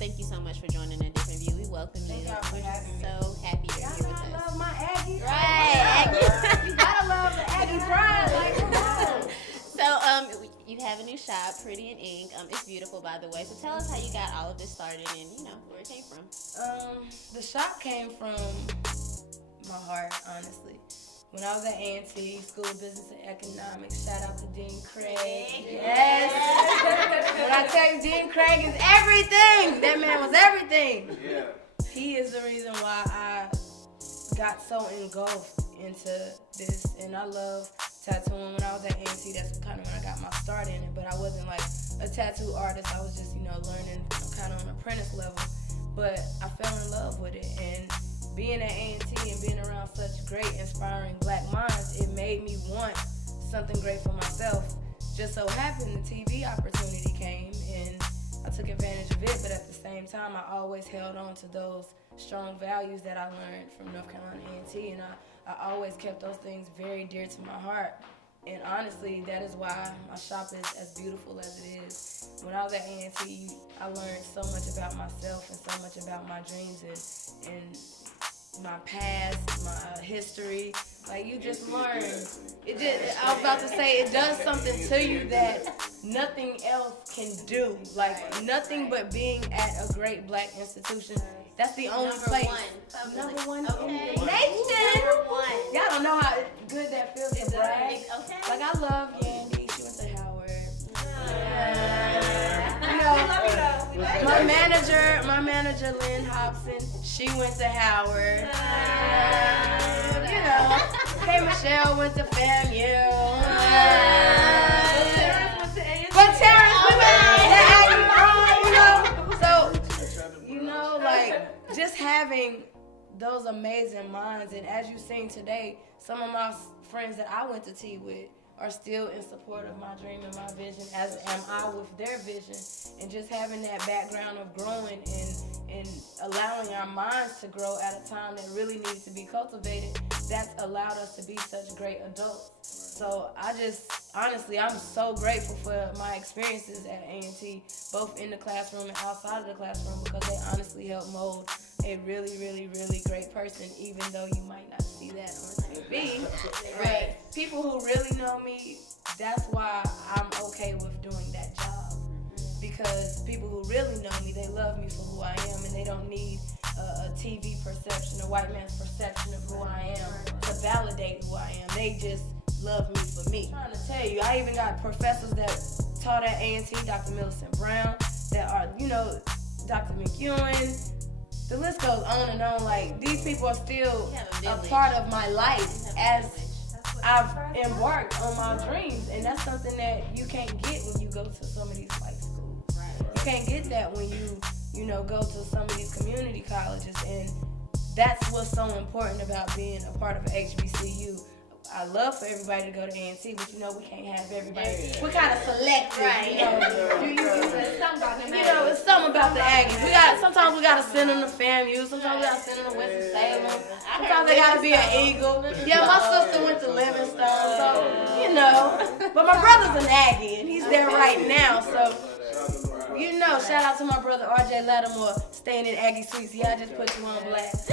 thank you so much for joining A Different View. We welcome you. Thank y'all for having me. So happy you're here with I us. love my Aggies. Right, Aggies. You gotta love the Aggie pride. Like, come on. So, you have a new shop, Pretty in Ink. It's beautiful, by the way. So tell us how you got all of this started and, where it came from. The shop came from my heart, honestly. When I was at A&T, School of Business and Economics, shout out to Dean Craig. Yes. When I tell you Dean Craig is everything, that man was everything. Yeah. He is the reason why I got so engulfed into this, and I love tattooing. When I was at A&T, that's kind of when I got my start in it, but I wasn't like a tattoo artist. I was just, learning kind of on an apprentice level, but I fell in love with it, and being at A&T and being around such great, inspiring black minds, it made me want something great for myself. Just so happened the TV opportunity came, and I took advantage of it, but at the same time, I always held on to those strong values that I learned from North Carolina A&T, and I always kept those things very dear to my heart. And honestly, that is why my shop is as beautiful as it is. When I was at A&T, I learned so much about myself and so much about my dreams and my past, my history. Like, you just learn. I was about to say, it does something to you that nothing else can do. Like, nothing but being at a great black institution. That's the only place. Number one in the nation. Number one. Y'all don't know how good that feels to brag. Okay. Like, I love Yandy. She went to Howard. My manager, Lynn Hobson, she went to Howard. Hey, Michelle went to FAMU. But Terrence went to just having those amazing minds, and as you've seen today, some of my friends that I went to tea with are still in support of my dream and my vision, as am I with their vision. And just having that background of growing and allowing our minds to grow at a time that really needed to be cultivated, that's allowed us to be such great adults. So honestly, I'm so grateful for my experiences at A&T, both in the classroom and outside of the classroom, because they honestly helped mold a really, really, really great person, even though you might not see that on TV. Right. People who really know me, that's why I'm okay with doing that job. Because people who really know me, they love me for who I am, and they don't need a TV perception, a white man's perception of who I am to validate who I am. They just love me for me. I'm trying to tell you, I even got professors that taught at A&T, Dr. Millicent Brown, that are, Dr. McEwen. The list goes on and on. Like, these people are still a part of my life as I've embarked on my dreams, and that's something that you can't get when you go to some of these white schools. You can't get that when you go to some of these community colleges, and that's what's so important about being a part of HBCU. I love for everybody to go to A&T, but we can't have everybody. We're kind of selective, right? It's something about the Aggies. Sometimes we gotta send them to FAMU. Sometimes we gotta send them to Winston-Salem. Sometimes they gotta be an Eagle. Yeah, my sister went to Livingstone, so But my brother's an Aggie, and he's there right now, so. Shout out to my brother RJ Lattimore, staying in Aggie Suites. Yeah, I just put you on blast.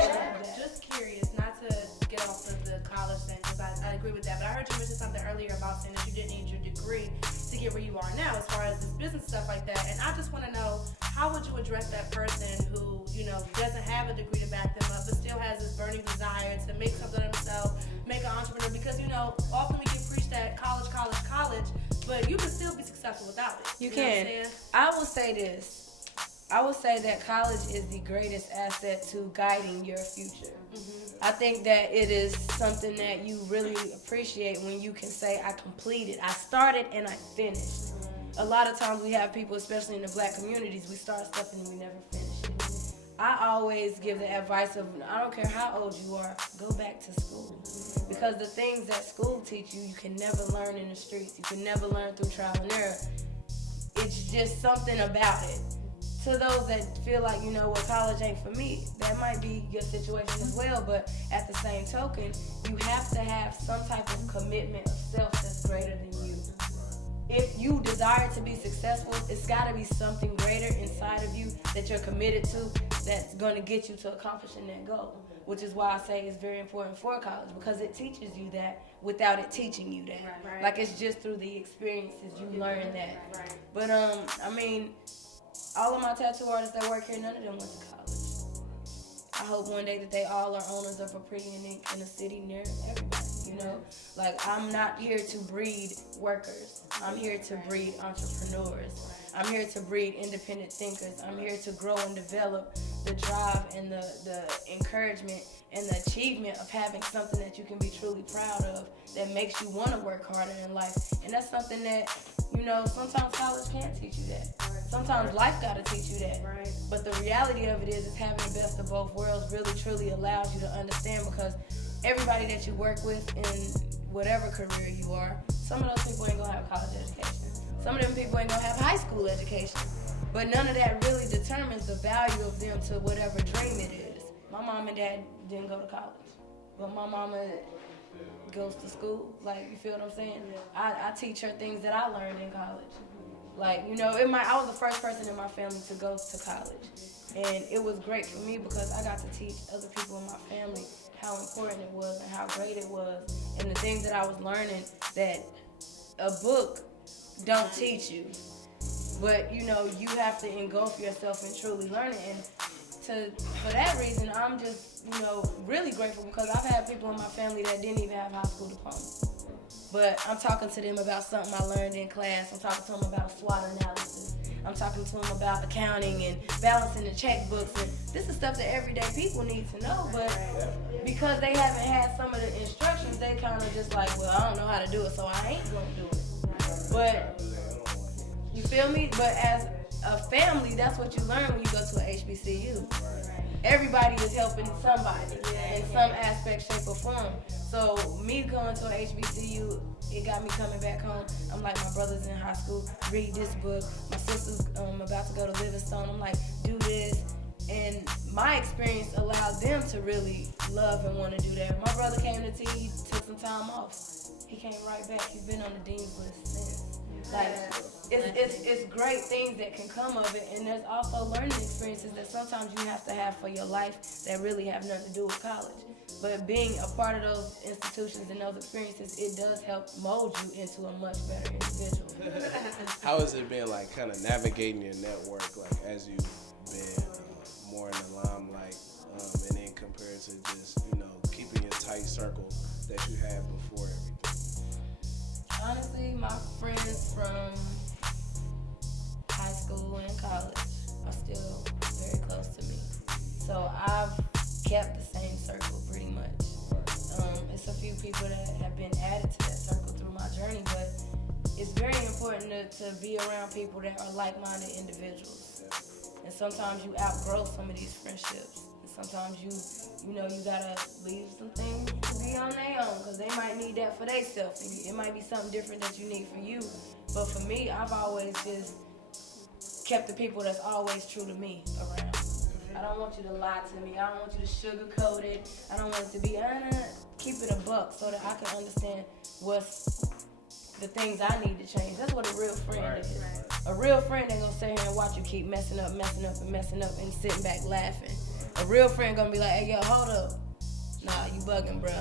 Just curious, not to get off of the college thing, because I agree with that, but I heard you mention something earlier about saying that you didn't need your degree to get where you are now as far as this business stuff like that. And I just want to know, how would you address that person who, doesn't have a degree to back them up, but still has this burning desire to make something of themselves, make an entrepreneur? Because, often we get preached at college, but you can still be successful without it. You can. I will say this. I will say that college is the greatest asset to guiding your future. Mm-hmm. I think that it is something that you really appreciate when you can say, I completed, I started and I finished. Mm-hmm. A lot of times we have people, especially in the black communities, we start stuff and we never finish it. I always give the advice of, I don't care how old you are, go back to school. Because the things that school teach you, you can never learn in the streets. You can never learn through trial and error. It's just something about it. To those that feel like, college ain't for me, that might be your situation as well, but at the same token, you have to have some type of commitment of self that's greater than you. If you desire to be successful, it's got to be something greater inside of you that you're committed to that's going to get you to accomplishing that goal. Which is why I say it's very important for college, because it teaches you that without it teaching you that. Right. Like, it's just through the experiences you learn that. Right. But I mean, all of my tattoo artists that work here, none of them went to college. I hope one day that they all are owners of a Pretty and Ink in a city near everybody, you know? Like, I'm not here to breed workers. I'm here to breed entrepreneurs. I'm here to breed independent thinkers. I'm here to grow and develop the drive and the encouragement and the achievement of having something that you can be truly proud of that makes you want to work harder in life. And that's something that, you know, sometimes college can't teach you that. Sometimes life got to teach you that. Right. But the reality of it is having the best of both worlds really, truly allows you to understand, because everybody that you work with in whatever career you are, some of those people ain't going to have college education. Some of them people ain't going to have high school education. But none of that really determines the value of them to whatever dream it is. My mom and dad didn't go to college, but my mama goes to school. Like, you feel what I'm saying? I teach her things that I learned in college. Like, you know, I was the first person in my family to go to college. And it was great for me because I got to teach other people in my family how important it was and how great it was. And the things that I was learning that a book don't teach you. But, you know, you have to engulf yourself and truly learn it. And for that reason, I'm just, you know, really grateful, because I've had people in my family that didn't even have high school diplomas. But I'm talking to them about something I learned in class. I'm talking to them about SWOT analysis. I'm talking to them about accounting and balancing the checkbooks. And this is stuff that everyday people need to know. But because they haven't had some of the instructions, they kind of just like, well, I don't know how to do it, so I ain't going to do it. But, you feel me? But as a family, that's what you learn when you go to a HBCU. Everybody is helping somebody in some aspect, shape, or form. So me going to a HBCU, it got me coming back home. I'm like, my brother's in high school, read this book. My sister's about to go to Livingstone. I'm like, do this. And my experience allowed them to really love and want to do that. My brother came to T, he took some time off. He came right back. He's been on the dean's list since. Like, it's great things that can come of it, and there's also learning experiences that sometimes you have to have for your life that really have nothing to do with college. But being a part of those institutions and those experiences, it does help mold you into a much better individual. How has it been, like, kind of navigating your network, like, as you've been more in the limelight, and then compared to just, you know, keeping your tight circle that you had before everything? Honestly, my friends from high school and college are still very close to me. So I've kept the same circle pretty much. It's a few people that have been added to that circle through my journey, but it's very important to be around people that are like-minded individuals. And sometimes you outgrow some of these friendships. And sometimes you gotta leave some things to be on their own, because they might need that for themselves. And it might be something different that you need for you. But for me, I've always just kept the people that's always true to me around. I don't want you to lie to me. I don't want you to sugarcoat it. I don't want it to be, keep it a buck so that I can understand what's the things I need to change. That's what a real friend is. A real friend ain't gonna sit here and watch you keep messing up and sitting back laughing. A real friend gonna be like, hey, yo, hold up. Nah, you bugging, bro.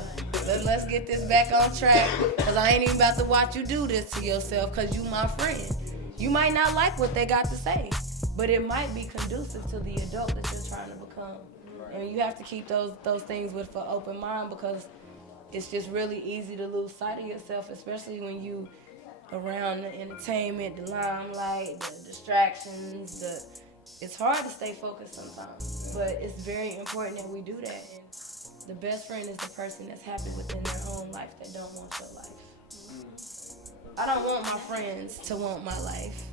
Let's get this back on track, because I ain't even about to watch you do this to yourself, because you my friend. You might not like what they got to say, but it might be conducive to the adult that you're trying to become. And you have to keep those things with an open mind, because it's just really easy to lose sight of yourself, especially when you around the entertainment, the limelight, the distractions. It's hard to stay focused sometimes, but it's very important that we do that. And the best friend is the person that's happy within their own life, that don't want your life. I don't want my friends to want my life.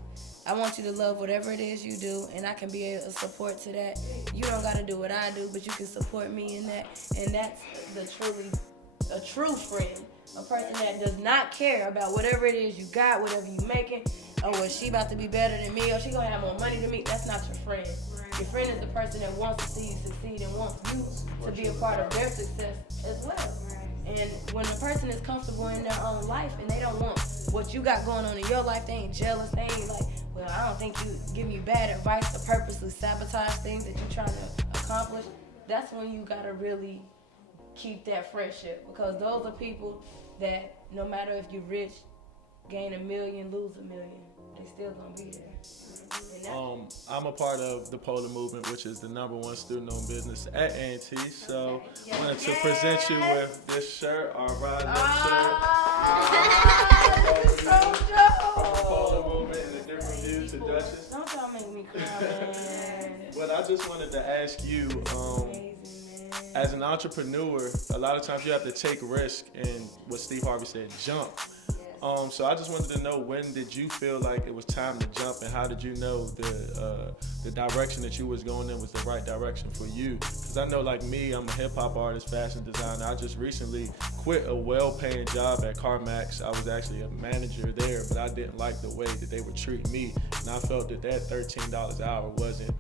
I want you to love whatever it is you do, and I can be a support to that. You don't got to do what I do, but you can support me in that. And that's a true friend, a person that does not care about whatever it is you got, whatever you making. Oh, well, she about to be better than me, or she gonna have more money than me. That's not your friend. Your friend is the person that wants to see you succeed and wants you to be a part of their success as well. And when a person is comfortable in their own life and they don't want what you got going on in your life. They ain't jealous. They ain't like, well, I don't think you give me bad advice to purposely sabotage things that you're trying to accomplish. That's when you gotta really keep that friendship, because those are people that no matter if you're rich, gain $1 million, lose $1 million, they still gonna be there. I'm a part of the Polar Movement, which is the #1 student-owned business at A&T. So I wanted to present you with this shirt, our Rise Up shirt. From the Polar Movement and a different view to Duchess. Don't y'all make me cry, man. But I just wanted to ask you, Amazing, man. as an entrepreneur, a lot of times you have to take risk and what Steve Harvey said, jump. So I just wanted to know, when did you feel like it was time to jump, and how did you know the direction that you was going in was the right direction for you? Because I know, like me, I'm a hip hop artist, fashion designer. I just recently quit a well-paying job at CarMax. I was actually a manager there, but I didn't like the way that they would treat me, and I felt that $13 an hour wasn't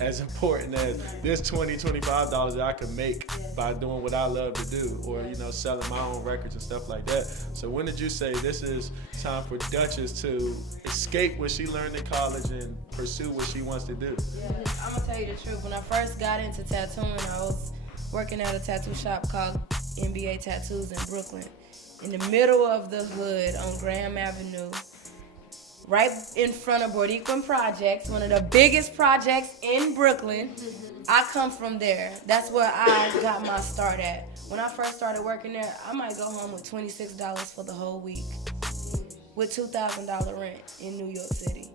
as important as this $20-$25 that I could make by doing what I love to do, or selling my own records and stuff like that. So when did you say this is time for Duchess to escape what she learned in college and pursue what she wants to do? Yeah, I'm gonna tell you the truth. When I first got into tattooing, I was working at a tattoo shop called NBA Tattoos in Brooklyn, in the middle of the hood on Graham Avenue, right in front of Boricua Projects, one of the biggest projects in Brooklyn. I come from there. That's where I got my start at. When I first started working there, I might go home with $26 for the whole week, with $2,000 rent in New York City,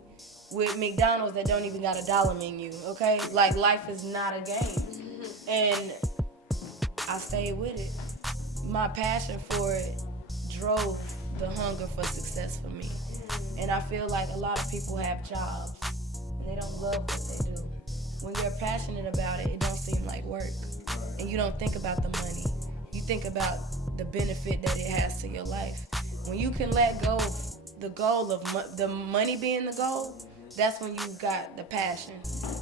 with McDonald's that don't even got a dollar menu, okay? Like, life is not a game. And I stayed with it. My passion for it drove the hunger for success for me. And I feel like a lot of people have jobs and they don't love what they do. When you're passionate about it, it don't seem like work. And you don't think about the money. You think about the benefit that it has to your life. When you can let go of the goal of the money being the goal, that's when you got the passion.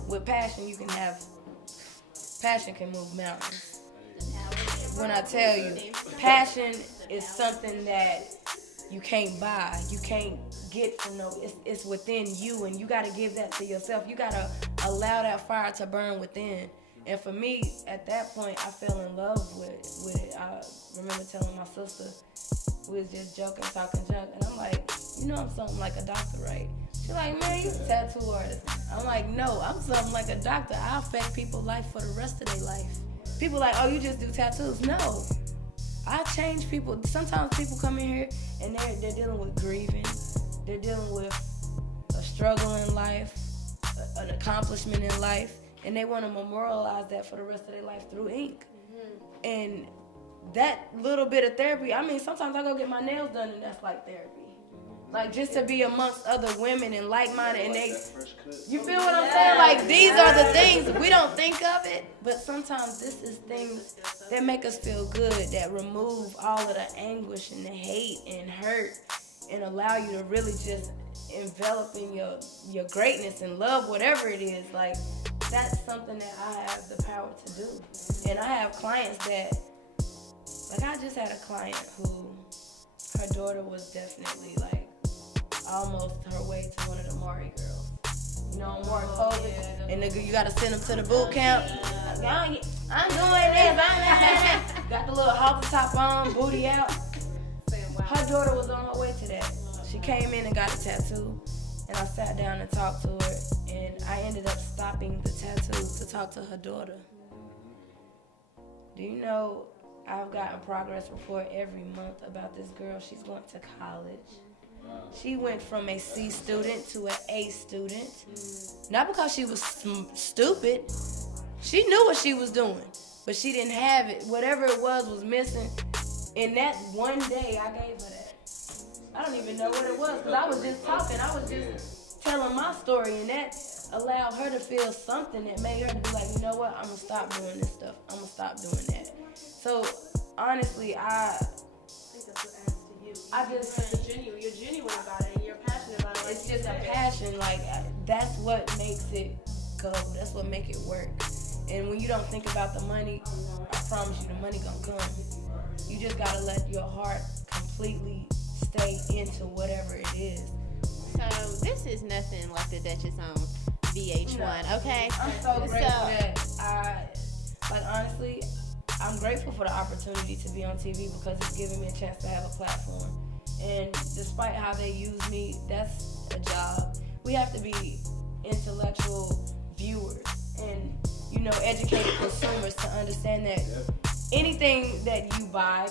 With passion, passion can move mountains. When I tell you, passion is something that you can't buy, you can't get from it's within you, and you gotta give that to yourself. You gotta allow that fire to burn within. And for me, at that point, I fell in love with it. I remember telling my sister, we was just joking, talking junk, and I'm like, I'm something like a doctor, right? She's like, man, you a tattoo artist. I'm like, no, I'm something like a doctor. I affect people's life for the rest of their life. People like, oh, you just do tattoos. No, I change people. Sometimes people come in here and they're dealing with grieving. They're dealing with a struggle in life, an accomplishment in life, and they want to memorialize that for the rest of their life through ink. And that little bit of therapy, sometimes I go get my nails done and that's like therapy. Like, just to be amongst other women and like-minded, and you feel what I'm saying? Like, these are the things, we don't think of it, but sometimes this is things that make us feel good, that remove all of the anguish and the hate and hurt, and allow you to really just envelop in your greatness and love, whatever it is. Like, that's something that I have the power to do. And I have clients that, like, I just had a client who, her daughter was definitely, like, almost her way to one of the Maury girls. More COVID. And you gotta send them to the boot camp. I'm doing this. Got the little halter top on, booty out. Her daughter was on her way to that. She came in and got a tattoo, and I sat down and talked to her, and I ended up stopping the tattoo to talk to her daughter. Do you know I've gotten progress report every month about this girl? She's going to college. She went from a C student to an A student. Not because she was stupid. She knew what she was doing, but she didn't have it. Whatever it was missing. In that one day, I gave her that. I don't even know what it was, because I was just talking. I was just telling my story, and that allowed her to feel something that made her to be like, you know what? I'm going to stop doing this stuff. I'm going to stop doing that. So, honestly, I think that's what adds to you. You're genuine about it, and you're passionate about it. It's just a passion. Like, that's what makes it go. That's what makes it work. And when you don't think about the money, I promise you the money gonna come. You just gotta let your heart completely stay into whatever it is. So this is nothing like the Duchess on VH1, okay? I'm so grateful that honestly, I'm grateful for the opportunity to be on TV because it's giving me a chance to have a platform. And despite how they use me, that's a job. We have to be intellectual viewers and, educated consumers to understand that anything that you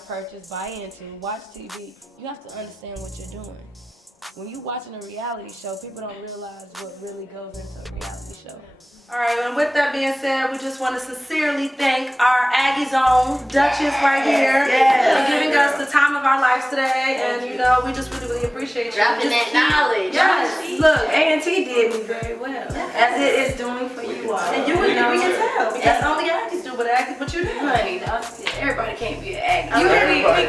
purchase, buy into, watch TV, you have to understand what you're doing. When you're watching a reality show, people don't realize what really goes into a reality show. All right, and with that being said, we just want to sincerely thank our Aggie's own Duchess right here for giving us the time of our lives today. And, we just really appreciate you. Dropping that knowledge. Yes. Look, A&T did me very well, as it is doing for you all. And we can tell, because only Aggies do what you do. Honey, everybody can't be an Aggie. We